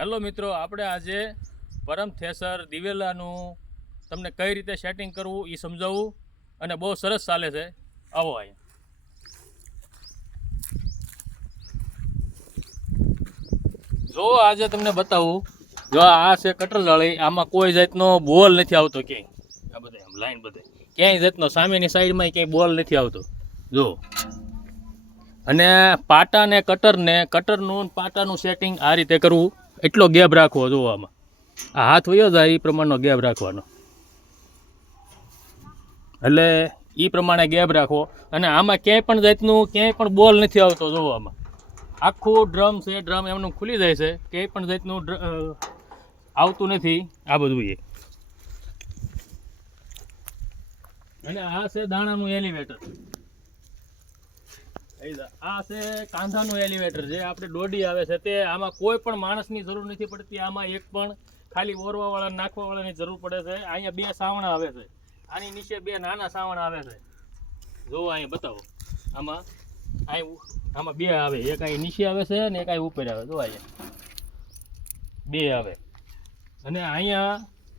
Hello મિત્રો, આપણે આજે પરમ થ્રેસર દિવેલાનું તમને કઈ રીતે સેટિંગ કરવું એ સમજાવવું અને બહુ સરસ ચાલે છે. આવો અહીં જો આજે તમને બતાવું. જો આ છે કટર જાળી, આમાં કોઈ જાતનો બોલ નથી આવતો ક્યાંય. આ બધે આમ લાઈન બધે ક્યાંય જાતનો સામેની સાઈડમાં ક્યાંય બોલ નથી આવતો. જો અને પાટા ને કટરનું પાટાનું સેટિંગ આ રીતે કરવું. એટલો ગેપ રાખવો. જોવામાં આ હાથ વયો જાય એ પ્રમાણનો ગેપ રાખવાનો, એટલે એ પ્રમાણે ગેપ રાખવો. અને આમાં ક્યાંય પણ જાતનું ક્યાંય પણ બોલ નથી આવતો. જોવામાં આખું ડ્રમ છે, ડ્રમ એમનું ખુલી જાય છે, ક્યાંય પણ જાતનું આવતું નથી આ બધું એ. અને આ છે દાણાનું એલિવેટર. આ છે કાંધાનું એલિવેટર, જે આપણે દોડી આવે છે તે. આમાં કોઈ પણ માણસની જરૂર નથી પડતી. આમાં એક પણ ખાલી ઓરવાવાળા નાખવાવાળાની જરૂર પડે છે. અહીંયા બે સાવણા આવે છે, આની નીચે બે નાના સાવણા આવે છે. જો અહીંયા બતાવો, આમાં બે આવે, એક અહીં નીચે આવે છે અને એક અહીં ઉપર આવે. જો અહીંયા બે આવે. અને અહીંયા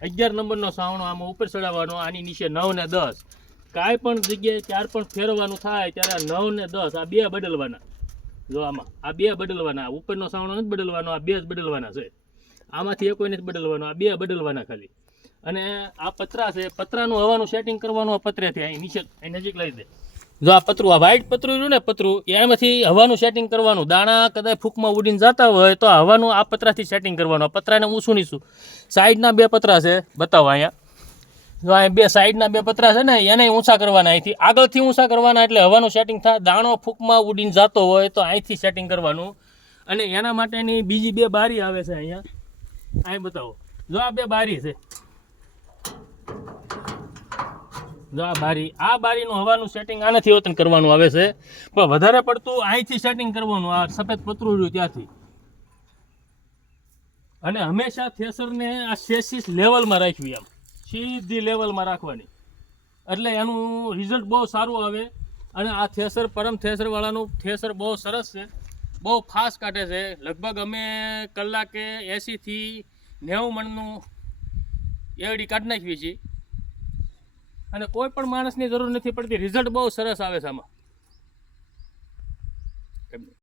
11 નંબરનો સાવણો આમાં ઉપર ચડાવવાનો, આની નીચે 9 ને 10. કાંઈ પણ જગ્યાએ ચાર પણ ફેરવવાનું થાય ત્યારે 9 ને 10 આ બે બદલવાના. જો આમાં આ બે બદલવાના, ઉપરનો સાવણો નથી બદલવાનો, આ બે જ બદલવાના છે. આમાંથી એક કોઈ નથી બદલવાનો, આ બે બદલવાના ખાલી. અને આ પતરા છે, પતરાનું હવાનું સેટિંગ કરવાનું. આ પતરેથી અહીં નીચે અહીં નજીક લઈ દે. જો આ પતરું, આ વ્હાઈટ પતરું રહ્યું ને પતરું, એમાંથી હવાનું સેટિંગ કરવાનું. દાણા કદાચ ફૂંકમાં ઉડીને જતા હોય તો હવાનું આ પતરાથી સેટિંગ કરવાનું. આ પતરાને ઊંચું નીચું. સાઈડના બે પતરા છે, બતાવો અહીંયા. જો અહીં બે સાઈડના બે પતરા છે ને, એને ઊંચા કરવાના. અહીંથી આગળથી ઊંચા કરવાના, એટલે હવાનું સેટિંગ થાય. દાણો ફૂંકમાં ઉડીને જતો હોય તો અહીંથી સેટિંગ કરવાનું. અને એના માટેની બીજી બે બારી આવે છે અહીંયા. અહીં બતાવો. જો આ બે બારી છે. જો આ બારીનું હવાનું સેટિંગ આનાથી વતન કરવાનું આવે છે, પણ વધારે પડતું અહીંથી સેટિંગ કરવાનું. આ સફેદ પતરું રહ્યું ત્યાંથી. અને હંમેશા થ્રેસરને આ સેસિસ લેવલમાં રાખવી, આમ સીધી લેવલમાં રાખવાની, એટલે એનું રિઝલ્ટ બહુ સારું આવે. અને આ થ્રેસર પરમ થ્રેસરવાળાનું થ્રેસર બહુ સરસ છે, બહુ ફાસ્ટ કાઢે છે. લગભગ અમે કલાકે 80 થી 90 મણનું એવડી કાઢી નાખીએ છીએ. અને કોઈ પણ માણસની જરૂર નથી પડતી. રિઝલ્ટ બહુ સરસ આવે છે આમાં.